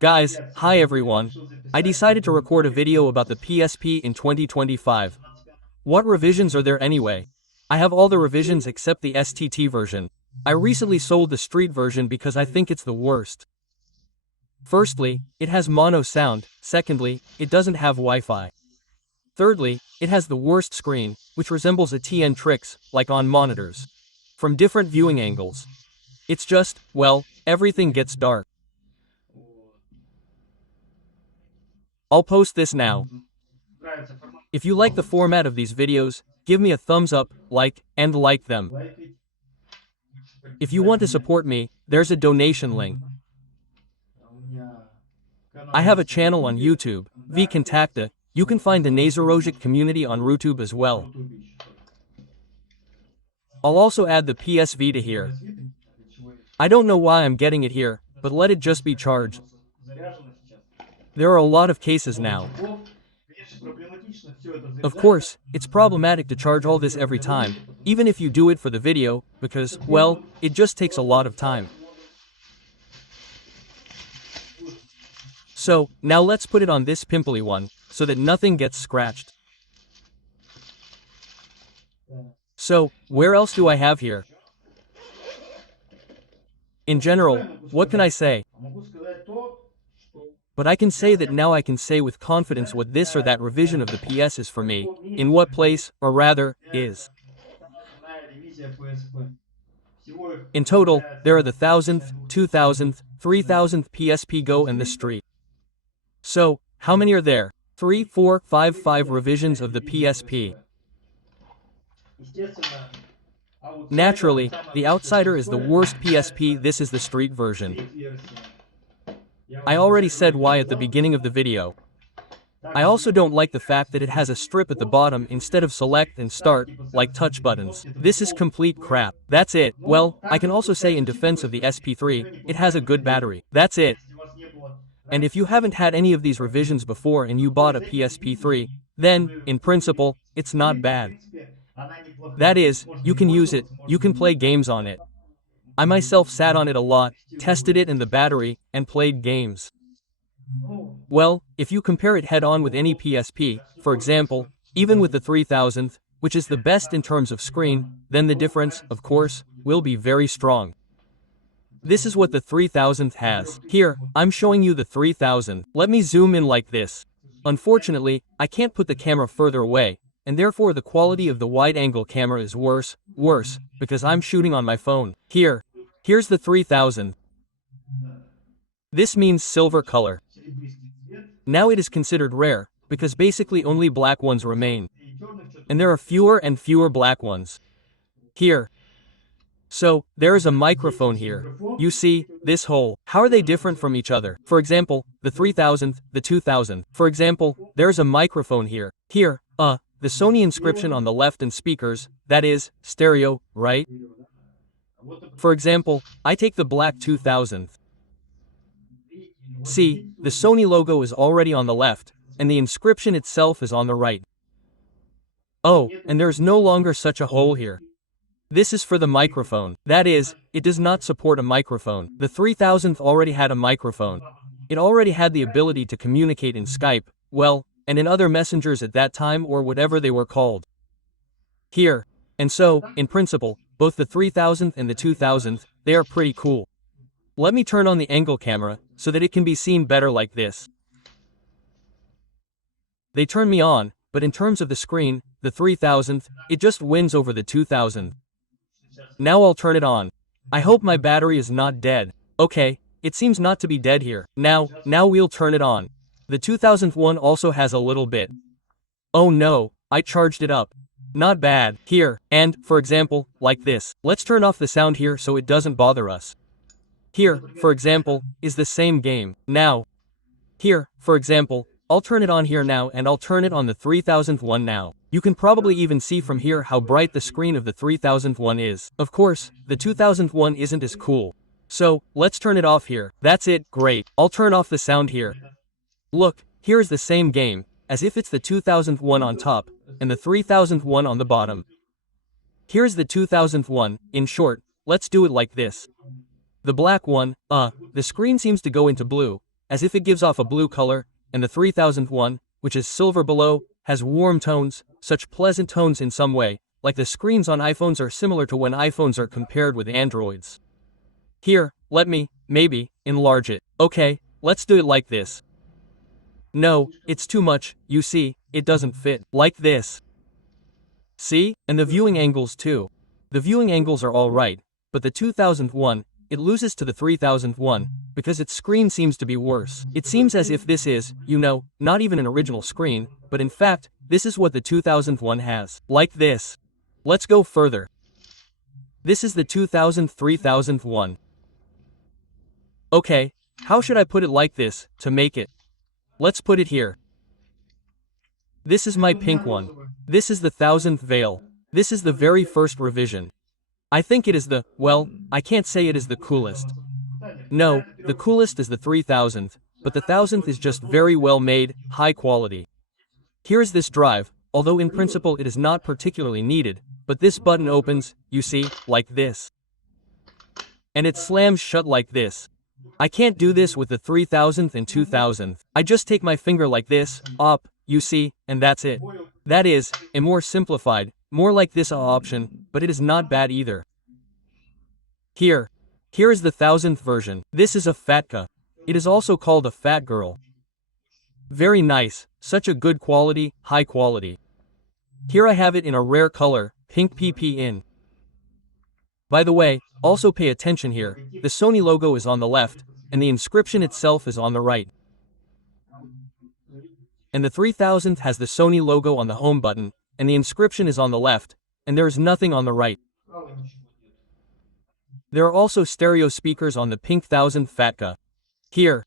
Guys, hi everyone. I decided to record a video about the PSP in 2025. What revisions are there anyway? I have all the revisions except the STT version. I recently sold the street version because I think it's the worst. Firstly, it has mono sound. Secondly, it doesn't have Wi-Fi. Thirdly, it has the worst screen, which resembles a TN Trix, like on monitors. From different viewing angles. It's just, well, everything gets dark. I'll post this now. If you like the format of these videos, give me a thumbs up, and like them. If you want to support me, there's a donation link. I have a channel on YouTube, vKontakte. You can find the Nazorogic community on YouTube as well. I'll also add the PS Vita here. I don't know why I'm getting it here, but let it just be charged. There are a lot of cases now. Of course, it's problematic to charge all this every time, even if you do it for the video, because, well, it just takes a lot of time. So, now let's put it on this pimply one, so that nothing gets scratched. So, where else do I have here? In general, what can I say? But I can say that now I can say with confidence what this or that revision of the PS is for me, in what place, or rather, is. In total, there are the 1000th, 2000th, 3000th PSP Go and the Street. So, how many are there? 3, 4, 5 revisions of the PSP. Naturally, the Outsider is the worst PSP. This is the Street version. I already said why at the beginning of the video. I also don't like the fact that it has a strip at the bottom instead of select and start, like touch buttons. This is complete crap. That's it. Well, I can also say in defense of the SP3, it has a good battery. That's it. And if you haven't had any of these revisions before and you bought a PSP3, then, in principle, it's not bad. That is, you can use it, you can play games on it. I myself sat on it a lot, tested it and the battery, and played games. Well, if you compare it head-on with any PSP, for example, even with the 3000th, which is the best in terms of screen, then the difference, of course, will be very strong. This is what the 3000th has. Here, I'm showing you the 3000. Let me zoom in like this. Unfortunately, I can't put the camera further away, and therefore the quality of the wide-angle camera is worse, because I'm shooting on my phone. Here's the 3000. This means silver color. Now it is considered rare, because basically only black ones remain. And there are fewer and fewer black ones. Here. So, there is a microphone here. You see, this hole. How are they different from each other? For example, the 3000th, the 2000. For example, there is a microphone here. Here, the Sony inscription on the left and speakers, that is, stereo, right? For example, I take the black 2000th. See, the Sony logo is already on the left, and the inscription itself is on the right. Oh, and there's no longer such a hole here. This is for the microphone. That is, it does not support a microphone. The 3000th already had a microphone. It already had the ability to communicate in Skype, well, and in other messengers at that time or whatever they were called. Here. And so, in principle, both the 3000th and the 2000th, they are pretty cool. Let me turn on the angle camera, so that it can be seen better like this. They turn me on, but in terms of the screen, the 3000th, it just wins over the 2000th. Now I'll turn it on. I hope my battery is not dead. Okay, it seems not to be dead here. Now we'll turn it on. The 2001 also has a little bit. Oh no, I charged it up. Not bad. Here, and, for example, like this. Let's turn off the sound here so it doesn't bother us. Here, for example, is the same game. Now, here, for example, I'll turn it on here now and I'll turn it on the 3001 now. You can probably even see from here how bright the screen of the 3001 is. Of course, the 2001 isn't as cool. So, let's turn it off here. That's it, great. I'll turn off the sound here. Look, here is the same game, as if it's the 2001 on top, and the 3001 on the bottom. Here's the 2001, in short, let's do it like this. The black one, the screen seems to go into blue, as if it gives off a blue color, and the 3001, which is silver below, has warm tones, such pleasant tones in some way, like the screens on iPhones are similar to when iPhones are compared with Androids. Here, let me, maybe, enlarge it. Okay, let's do it like this. No, it's too much, you see, it doesn't fit. Like this. See? And the viewing angles too. The viewing angles are alright, but the 2001, it loses to the 3001, because its screen seems to be worse. It seems as if this is, you know, not even an original screen, but in fact, this is what the 2001 has. Like this. Let's go further. This is the 3001. Okay, how should I put it like this, to make it? Let's put it here. This is my pink one. This is the 1000th veil. This is the very first revision. I think it is the, well, I can't say it is the coolest. No, the coolest is the 3000th, but the 1000th is just very well made, high quality. Here is this drive, although in principle it is not particularly needed, but this button opens, you see, like this. And it slams shut like this. I can't do this with the 3000th and 2000th. I just take my finger like this, up, you see, and that's it. That is, a more simplified, more like this option, but it is not bad either. Here is the 1000th version. This is a Fatka. It is also called a Fat Girl. Very nice, such a good quality, high quality. Here I have it in a rare color, pink PP in. By the way, also pay attention here, the Sony logo is on the left, and the inscription itself is on the right. And the 3000th has the Sony logo on the home button, and the inscription is on the left, and there is nothing on the right. There are also stereo speakers on the pink 1000 Fatka. Here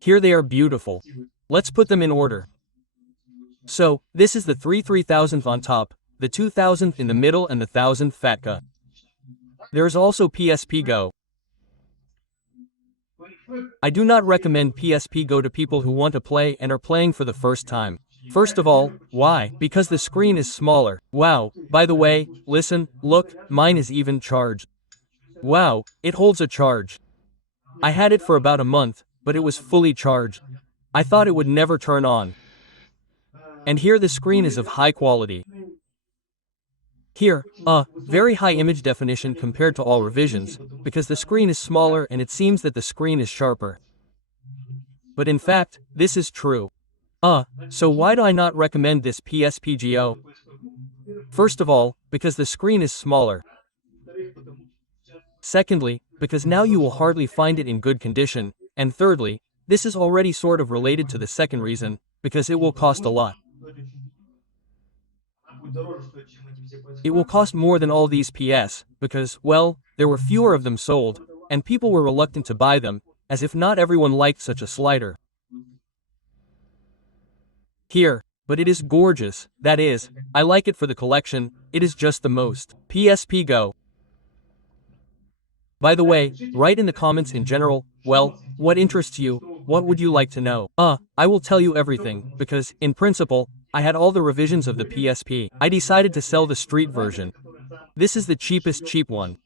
they are beautiful. Let's put them in order. So, this is the 3000th on top, the 2000th in the middle and the 1000 Fatka. There is also PSP Go. I do not recommend PSP Go to people who want to play and are playing for the first time. First of all, why? Because the screen is smaller. Wow, by the way, listen, look, mine is even charged. Wow, it holds a charge. I had it for about a month, but it was fully charged. I thought it would never turn on. And here the screen is of high quality. Here, very high image definition compared to all revisions, because the screen is smaller and it seems that the screen is sharper. But in fact, this is true. So why do I not recommend this PSP Go? First of all, because the screen is smaller. Secondly, because now you will hardly find it in good condition, and thirdly, this is already sort of related to the second reason, because it will cost a lot. It will cost more than all these PS, because, well, there were fewer of them sold, and people were reluctant to buy them, as if not everyone liked such a slider. Here, but it is gorgeous, that is, I like it for the collection, it is just the most. PSP Go. By the way, write in the comments in general, well, what interests you, what would you like to know? I will tell you everything, because, in principle, I had all the revisions of the PSP. I decided to sell the street version. This is the cheapest cheap one.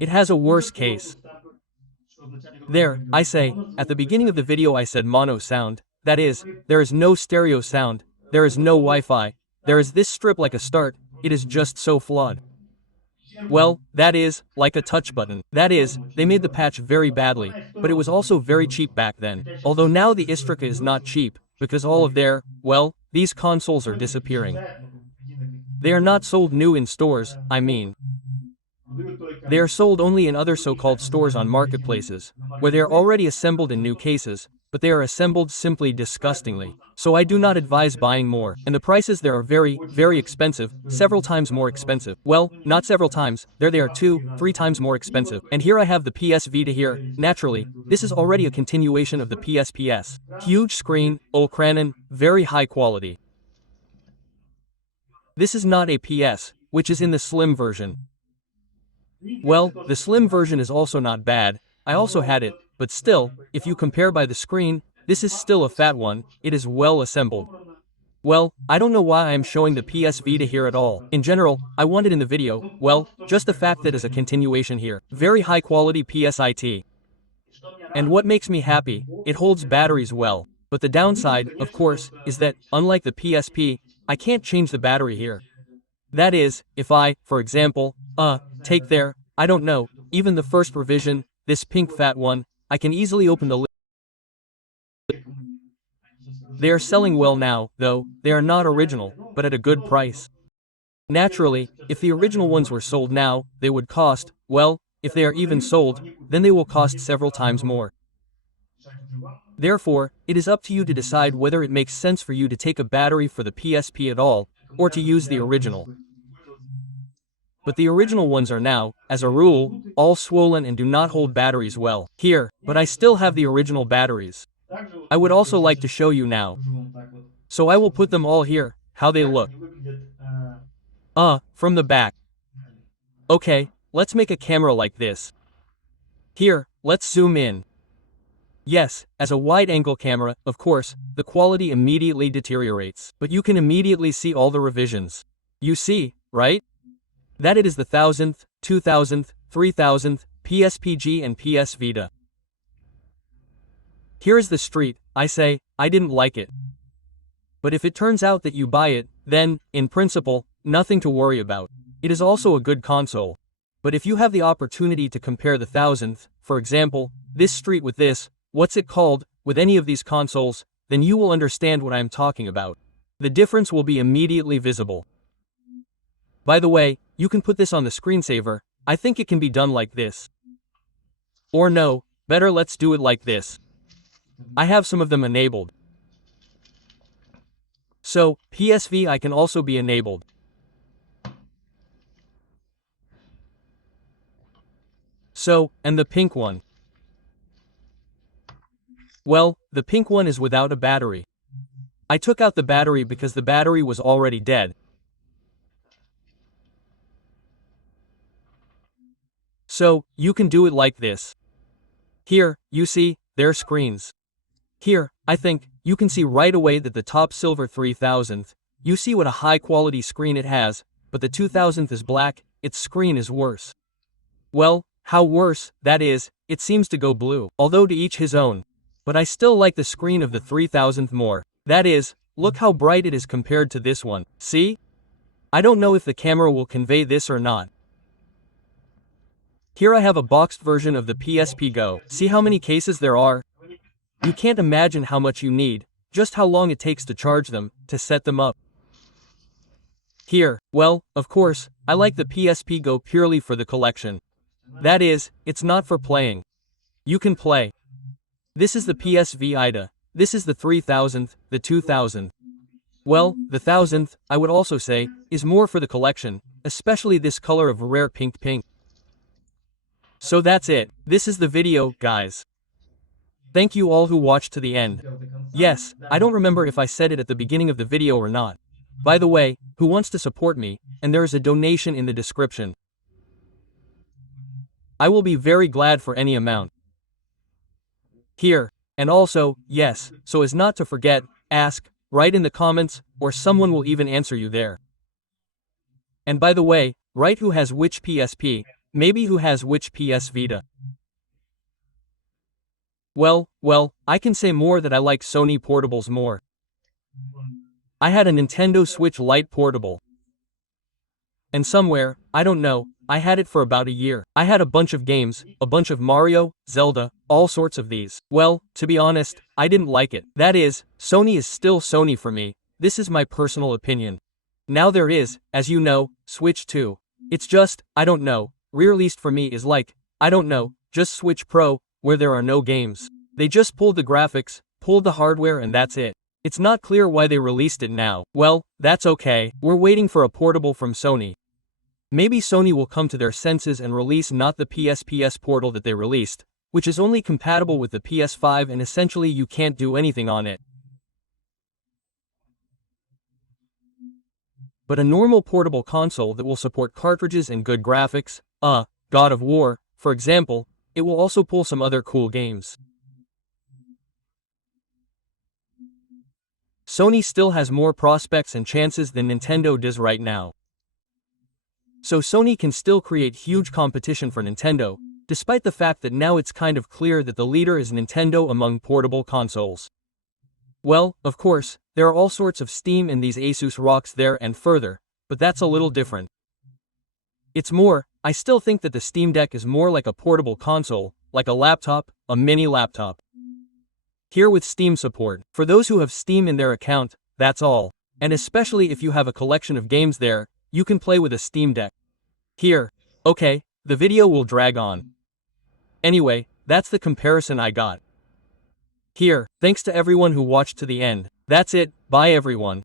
It has a worse case. There, I say, at the beginning of the video I said mono sound, that is, there is no stereo sound, there is no Wi-Fi, there is this strip like a start, it is just so flawed. Well, that is, like a touch button. That is, they made the patch very badly, but it was also very cheap back then. Although now the Istrika is not cheap, because all of their, well, these consoles are disappearing. They are not sold new in stores, I mean. They are sold only in other so-called stores on marketplaces, where they are already assembled in new cases, but they are assembled simply disgustingly. So I do not advise buying more, and the prices there are very, very expensive, several times more expensive. Well, not several times, there they are 2-3 times more expensive. And here I have the PS Vita here, naturally, this is already a continuation of the PSPS. Huge screen, Ulkranen, very high quality. This is not a PS, which is in the slim version. Well, the slim version is also not bad, I also had it, but still, if you compare by the screen, this is still a fat one, it is well assembled. Well, I don't know why I am showing the PS Vita here at all. In general, I want it in the video, well, just the fact that is a continuation here. Very high quality PSIT. And what makes me happy, it holds batteries well. But the downside, of course, is that, unlike the PSP, I can't change the battery here. That is, if I, for example, take their, I don't know, even the first revision, this pink fat one, I can easily open the lid. They are selling well now, though, they are not original, but at a good price. Naturally, if the original ones were sold now, they would cost, well, if they are even sold, then they will cost several times more. Therefore, it is up to you to decide whether it makes sense for you to take a battery for the PSP at all, or to use the original. But the original ones are now, as a rule, all swollen and do not hold batteries well. Here, but I still have the original batteries. I would also like to show you now. So I will put them all here, how they look. From the back. Okay, let's make a camera like this. Here, let's zoom in. Yes, as a wide-angle camera, of course, the quality immediately deteriorates. But you can immediately see all the revisions. You see, right? That it is the 1000th, 2000th, 3000th, PSPG and PS Vita. Here is the street, I say, I didn't like it. But if it turns out that you buy it, then, in principle, nothing to worry about. It is also a good console. But if you have the opportunity to compare the 1000th, for example, this street with this, what's it called, with any of these consoles, then you will understand what I am talking about. The difference will be immediately visible. By the way, you can put this on the screensaver, I think it can be done like this. Or no, better let's do it like this. I have some of them enabled. So, PSVI can also be enabled. So, and the pink one. Well, the pink one is without a battery. I took out the battery because the battery was already dead. So, you can do it like this. Here, you see, their screens. Here, I think, you can see right away that the top silver 3000th, you see what a high quality screen it has, but the 2000th is black, its screen is worse. Well, how worse, that is, it seems to go blue, although to each his own. But I still like the screen of the 3000th more. That is, look how bright it is compared to this one, see? I don't know if the camera will convey this or not. Here I have a boxed version of the PSP Go. See how many cases there are? You can't imagine how much you need, just how long it takes to charge them, to set them up. Here, well, of course, I like the PSP Go purely for the collection. That is, it's not for playing. You can play. This is the PS Vita, this is the 3000th, the 2000th. Well, the 1000th, I would also say, is more for the collection, especially this color of rare pink. So that's it, this is the video, guys. Thank you all who watched to the end. Yes, I don't remember if I said it at the beginning of the video or not. By the way, who wants to support me, and there is a donation in the description. I will be very glad for any amount. Here, and also, yes, so as not to forget, ask, write in the comments, or someone will even answer you there. And by the way, write who has which PSP, maybe who has which PS Vita. Well, I can say more that I like Sony portables more. I had a Nintendo Switch Lite portable. And somewhere, I don't know, I had it for about a year. I had a bunch of games, a bunch of Mario, Zelda, all sorts of these. Well, to be honest, I didn't like it. That is, Sony is still Sony for me, this is my personal opinion. Now there is, as you know, Switch 2. It's just, I don't know, re-released for me is like, I don't know, just Switch Pro, where there are no games. They just pulled the graphics, pulled the hardware and that's it. It's not clear why they released it now. Well, that's okay, we're waiting for a portable from Sony. Maybe Sony will come to their senses and release not the PS portal that they released, which is only compatible with the PS5 and essentially you can't do anything on it. But a normal portable console that will support cartridges and good graphics, God of War, for example, it will also pull some other cool games. Sony still has more prospects and chances than Nintendo does right now. So Sony can still create huge competition for Nintendo, despite the fact that now it's kind of clear that the leader is Nintendo among portable consoles. Well, of course, there are all sorts of Steam in these Asus ROGs there and further, but that's a little different. It's more, I still think that the Steam Deck is more like a portable console, like a laptop, a mini laptop. Here with Steam support, for those who have Steam in their account, that's all. And especially if you have a collection of games there, you can play with a Steam Deck. Here. Okay, the video will drag on. Anyway, that's the comparison I got. Here, thanks to everyone who watched to the end. That's it, bye everyone.